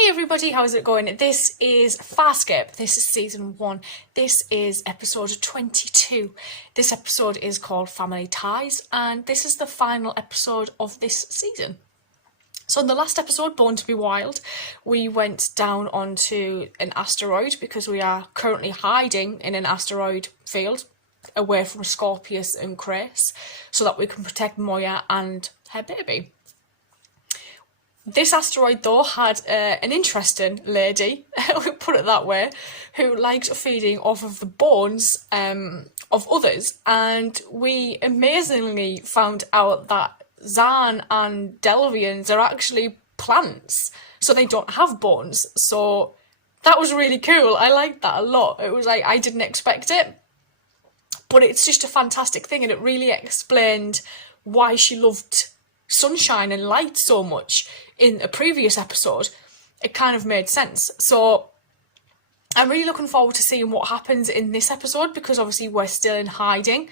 Hey everybody, how's it going? This is Farscape. This is season 1. This is episode 22. This episode is called Family Ties, and this is the final episode of this season. So in the last episode, Born to be Wild, we went down onto an asteroid because we are currently hiding in an asteroid field away from Scorpius and Grace so that we can protect Moya and her baby. This asteroid, though, had an interesting lady, we put it that way, who liked feeding off of the bones of others, and we amazingly found out that Zan and Delvians are actually plants, so they don't have bones. So that was really cool. I liked that a lot. It was like, I didn't expect it, but it's just a fantastic thing, and it really explained why she loved sunshine and light so much in a previous episode. It kind of made sense. So I'm really looking forward to seeing what happens in this episode, because obviously we're still in hiding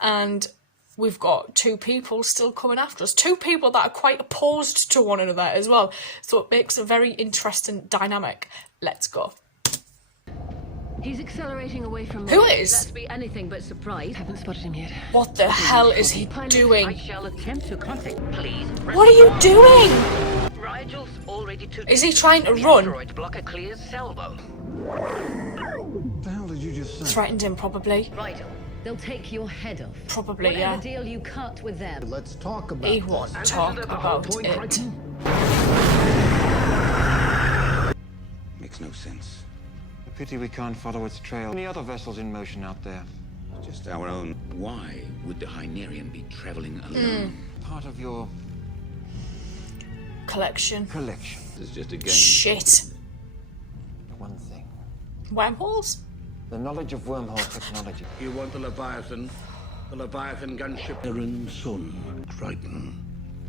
and we've got two people still coming after us. Two people that are quite opposed to one another as well. So it makes a very interesting dynamic. Let's go. He's accelerating away from me. Who is? Let's be anything but surprised. Haven't spotted him yet. What the hell is he doing? I shall attempt to contact. Please. What are you doing? Rigel's already took. Is he trying to run? Asteroid blocker clears salvo. What the hell did you just say? Threatened him, probably. Rigel, they'll take your head off. Probably, Whatever yeah. deal you cut with them. Let's talk about He this. won't talk about it. Makes no sense. A pity we can't follow its trail. Any other vessels in motion out there? Just our own. Why would the Hynerian be traveling alone? Part of your Collection. collection. It's just a game. Shit. One thing. Wormholes? The knowledge of wormhole technology. You want the Leviathan? The Leviathan gunship? Aaron's son, Triton.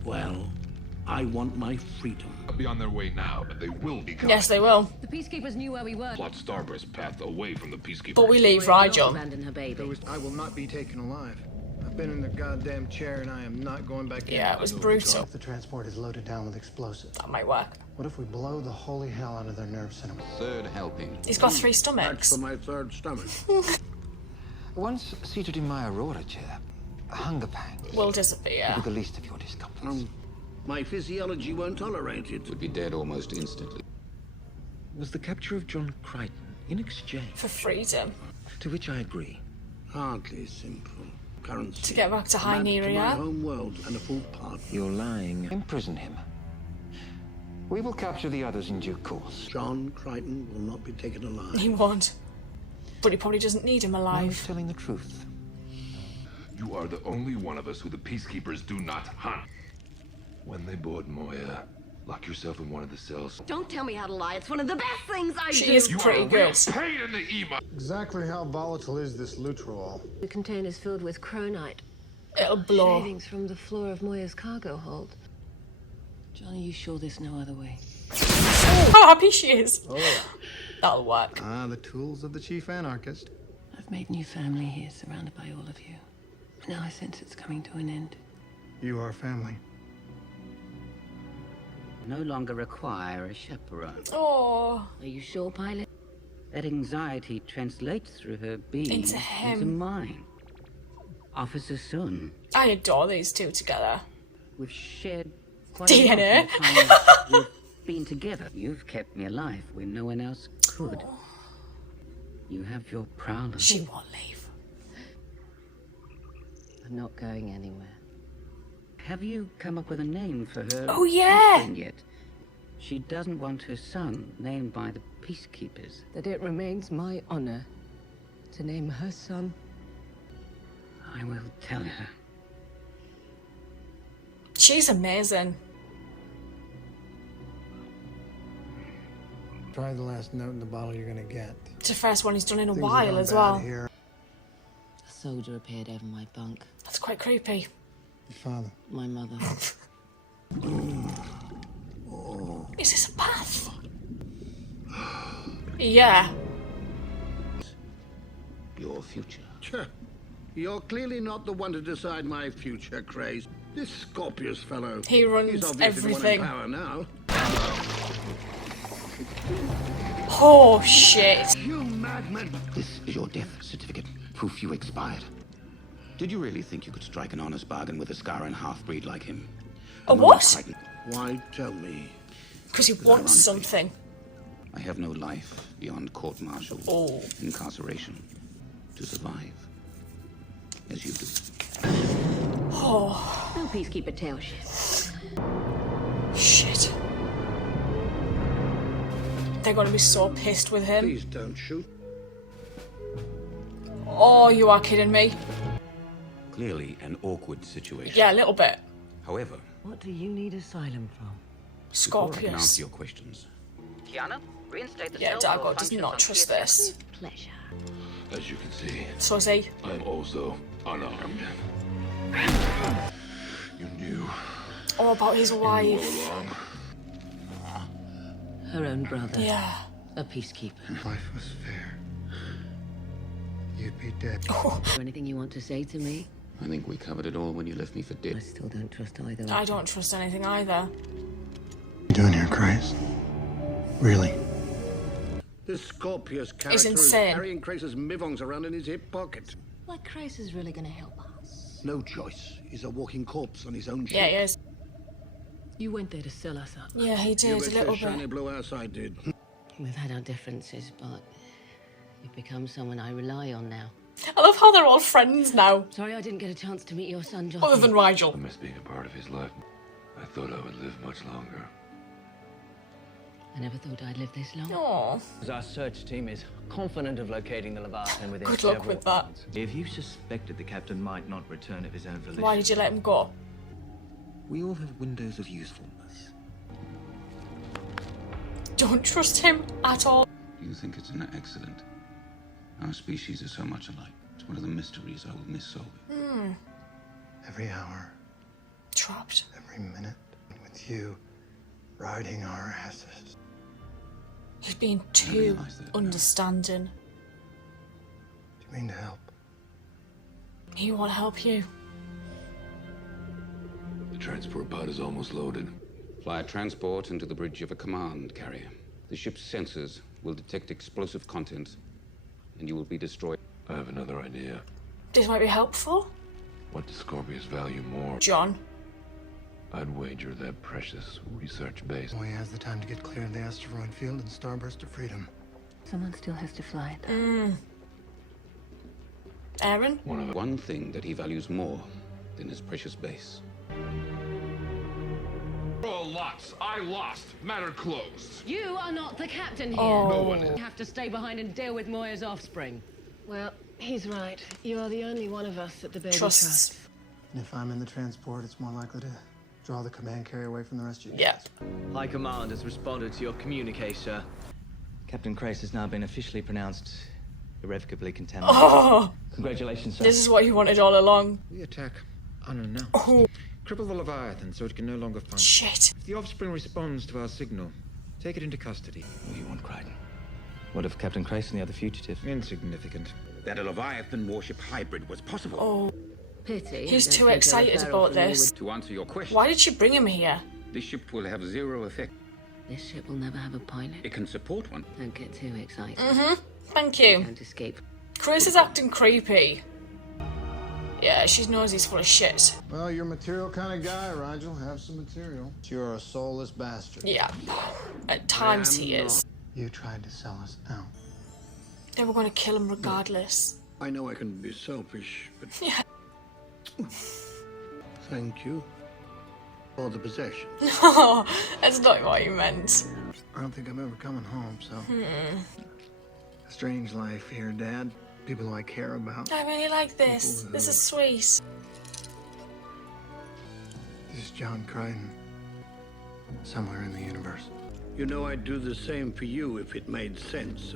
Well, I want my freedom. They'll be on their way now, but they will be coming. Yes, they will. The peacekeepers knew where we were. Plot Starburst path away from the Peacekeepers. But we leave We'll not Rigel. abandon her baby. I will not be taken alive. I've been in the goddamn chair and I am not going back in. Yeah, it was brutal. The transport is loaded down with explosives. That might work. What if we blow the holy hell out of their nerve center? Third helping. He's got 3 That's stomachs. for my third stomach. Once seated in my Aurora chair, hunger pangs Will disappear. will be the least of your discomforts. My physiology won't tolerate it. Would be dead almost instantly. Was the capture of John Crichton in exchange, For freedom. to which I agree. Hardly simple. Currency. To get back to Map to my Hyneria. home world and a full part. You're lying. Imprison him. We will capture the others in due course. John Crichton will not be taken alive. He won't. But he probably doesn't need him I was alive. telling the truth. You are the only one of us who the Peacekeepers do not hunt. When they board Moya, lock yourself in one of the cells. Don't tell me how to lie. It's one of the best things I She do. is You pretty are a real good. pain in the ema. Exactly how volatile is this Lutrol? The container's filled with chronite. It'll blow. Shavings from the floor of Moya's cargo hold. John, are you sure there's no other way? How happy she is. Oh, yeah. That'll work. Ah, the tools of the chief anarchist. I've made new family here, surrounded by all of you. But now I sense it's coming to an end. You are family. No longer require a chaperone. Oh, Are you sure, pilot? That anxiety translates through her being Into him. into mine. Officer Sun, I adore these two together. we've shared quite DNA. a lot in the time we've been together. You've kept me alive when no one else could. You have your prowler. She won't leave. I'm not going anywhere. Have you come up with a name for her? Oh, yeah. offspring yet? She doesn't want her son named by the peacekeepers. That it remains my honor to name her son. I will tell her. She's amazing. Try the last note in the bottle you're gonna get. It's the first one he's done in a Things have while gone as bad well. Here. A soldier appeared over my bunk. That's quite creepy. Your father. My mother. Is this a bath? Yeah. Your future. Tch, you're clearly not the one to decide my future, Craze. This Scorpius fellow. He runs He's obviously the one everything. in power now. Oh, shit. You madman! This is your death certificate. Proof you expired. Did you really think you could strike an honest bargain with a Scaran half-breed like him? A what? Why tell me? Because he wants something. I have no life beyond court-martial, incarceration, to survive, as you do. Oh. No peacekeeper tail shit. Shit. They're gonna be so pissed with him. Please don't shoot. Oh, you are kidding me. Clearly an awkward situation. Yeah, a little bit. However, What do you need asylum from? before I can Scorpius. answer your questions, Tiana, reinstate the Yeah, cell Dago door does functions not on trust TSM. this. Pleasure. As you can see, So is he. I'm also unarmed. You knew Oh, about his all wife. along. Her own brother. Yeah. A peacekeeper. If life was fair, you'd be dead. Is there anything you want to say to me? I think we covered it all when you left me for I dead. still don't trust either. I don't trust anything either. You doing here, Christ? Really? This Scorpius character It's insane. is carrying Crace's mivongs around in his hip pocket. Like Christ is really gonna help us. No choice. He's a walking corpse on his own ship. Yeah, he is. You went there to sell us up. Yeah, he You did a bet little your shiny bit. blue ass I did. We've had our differences, but you've become someone I rely on now. I love how they're all friends now. Sorry I didn't get a chance to meet your son, John. Other than Rigel. I miss being a part of his life. I thought I would live much longer. I never thought I'd live this long. Oh, Our search team is confident of locating the Leviathan within good luck several with that. hours. If you suspected the captain might not return of his own volition, Why did you let him go? We all have windows of usefulness. Don't trust him at all. You think it's an accident? Our species are so much alike. It's one of the mysteries I will miss solving. Every hour, Trapped. every minute, with you riding our asses. He's being I too realise that now. understanding. Do you mean to help? He won't help you. The transport pod is almost loaded. Fly a transport into the bridge of a command carrier. The ship's sensors will detect explosive content, and you will be destroyed. I have another idea. This might be helpful. What does Scorpius value more? John. I'd wager that precious research base. Boy has the time to get clear of the asteroid field and starburst to freedom. Someone still has to fly it. Aaron. One thing that he values more than his precious base. Oh, lots. I lost. Matter closed. You are not the captain here. No one is. You have to stay behind and deal with Moya's offspring. Well, he's right. You are the only one of us that the baby Trusts. And if I'm in the transport, it's more likely to draw the command carrier away from the rest of you. Yeah. High Command has responded to your communique, sir. Captain Crace has now been officially pronounced irrevocably contaminated. Oh, Congratulations, sir. this is what he wanted all along. We attack unannounced. Oh, Cripple the Leviathan so it can no longer function. shit. If the offspring responds to our signal, take it into custody. What do you want, Crichton? What of Captain Crace and the other fugitive? Insignificant. That a Leviathan warship hybrid was possible. Oh, Pity. he's too excited about this. To answer your question, Why did she bring him here? this ship will have zero effect. This ship will never have a pilot. It can support one. Don't get too excited. Thank you. Can't escape. Chris is acting creepy. Yeah, she knows he's full of shit. Well, you're a material kind of guy, Rigel. Have some material. You're a soulless bastard. Yeah. At times he is. You tried to sell us out. They were going to kill him regardless. I know I can be selfish, but Yeah. thank you for the possession. That's not what you meant. I don't think I'm ever coming home, so. A strange life here, Dad. People who I care about. I really like this. This is sweet. This is John Crichton. Somewhere in the universe. You know I'd do the same for you if it made sense.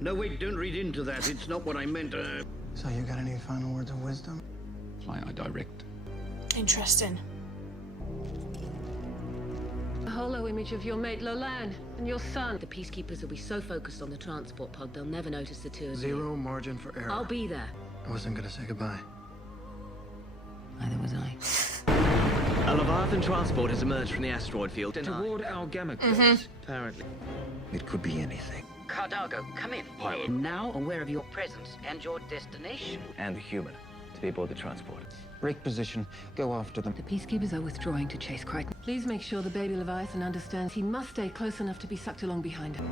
No, wait, don't read into that. It's not what I meant. So you got any final words of wisdom? Fly I direct. Interesting. A holo image of your mate Lolan and your son. The peacekeepers will be so focused on the transport pod, they'll never notice the two of you. Zero margin for error. I'll be there. I wasn't gonna say goodbye. Neither was I. A Leviathan transport has emerged from the asteroid field. Toward our gamma base, Apparently. it could be anything. Cardago, come in. Pilot. Now aware of your presence and your destination. And the human to be aboard the transport. Break position. Go after them. The Peacekeepers are withdrawing to chase Crichton. Please make sure the baby Leviathan understands he must stay close enough to be sucked along behind him.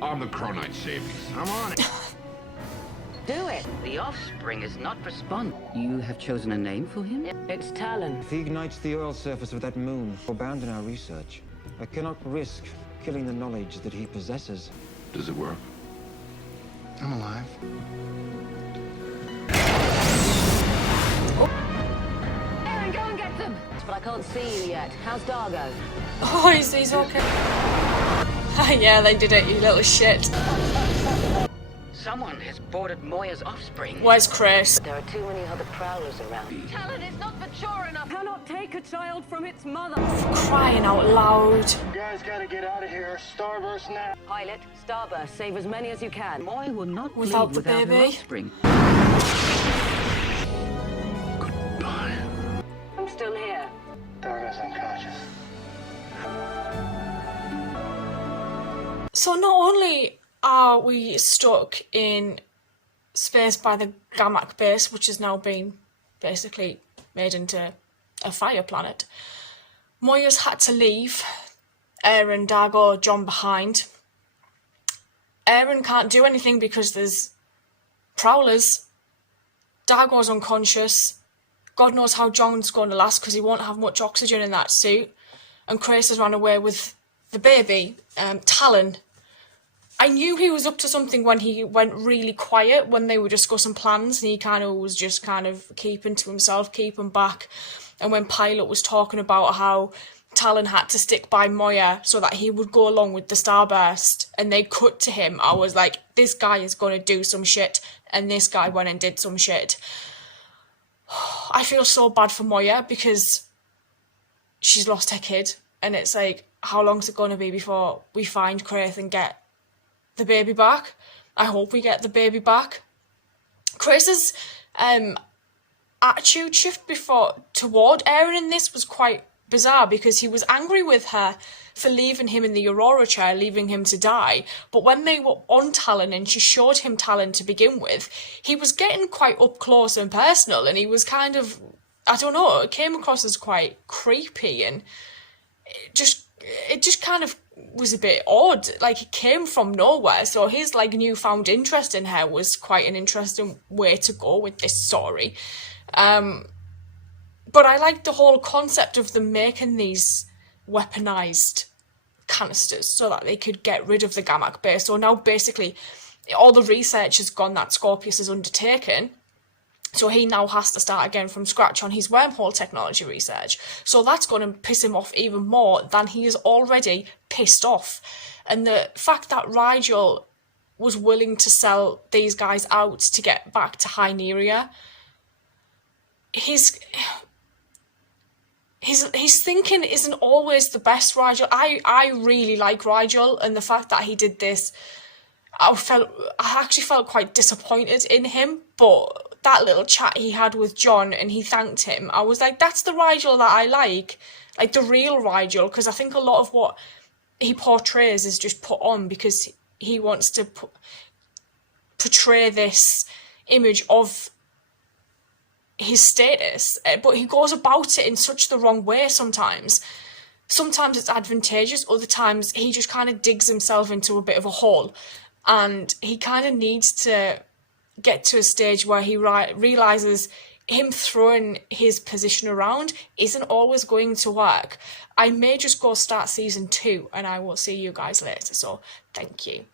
Arm the Chronite safeties. I'm on it. Do it! The offspring is not respond. You have chosen a name for him? It's Talon. If he ignites the oil surface of that moon, we'll abandon our research. I cannot risk killing the knowledge that he possesses. Does it work? I'm alive. Aaron, go and get them! But I can't see you yet. How's Dargo? Oh, he's okay. Yeah, they did it, you little shit. Someone has boarded Moya's offspring. Where's Chris? There are too many other prowlers around. Talon is not mature enough. Cannot take a child from its mother. Crying out loud. You guys gotta get out of here. Starburst now. Pilot, Starburst, save as many as you can. Moya will not Without bleed the without her baby. offspring. Goodbye. I'm still here. Dargo's unconscious. So not only are we stuck in space by the Gamak base, which has now been basically made into a fire planet, Moya's had to leave Aaron, Dargo, John behind. Aaron can't do anything because there's prowlers. Dargo's unconscious. God knows how John's going to last because he won't have much oxygen in that suit. And Chris has run away with the baby, Talon. I knew he was up to something when he went really quiet when they were discussing plans, and he kind of was just kind of keeping to himself, keeping back. And when Pilot was talking about how Talon had to stick by Moya so that he would go along with the Starburst, and they cut to him, I was like, this guy is going to do some shit, and this guy went and did some shit. I feel so bad for Moya because she's lost her kid, and it's like, how long is it going to be before we find Kraith and get the baby back? I hope we get the baby back. Kraith's attitude shift toward Aaron in this was quite bizarre because he was angry with her for leaving him in the Aurora chair, leaving him to die. But when they were on Talon and she showed him Talon to begin with, he was getting quite up close and personal, and he was kind of, I don't know, it came across as quite creepy, and it just kind of was a bit odd. Like, it came from nowhere, so his like newfound interest in her was quite an interesting way to go with this story. But I liked the whole concept of them making these weaponized canisters so that they could get rid of the Gamak base. So now basically all the research has gone that Scorpius has undertaken, so he now has to start again from scratch on his wormhole technology research. So that's going to piss him off even more than he is already pissed off. And the fact that Rigel was willing to sell these guys out to get back to Hyneria, his thinking isn't always the best, Rigel. I really like Rigel, and the fact that he did this, I actually felt quite disappointed in him, but that little chat he had with John and he thanked him, I was like, that's the Rigel that I like the real Rigel, because I think a lot of what he portrays is just put on because he wants to portray this image of his status, but he goes about it in such the wrong way sometimes. Sometimes it's advantageous, other times he just kind of digs himself into a bit of a hole, and he kind of needs to get to a stage where he realises him throwing his position around isn't always going to work. I may just go start season 2 and I will see you guys later, so thank you.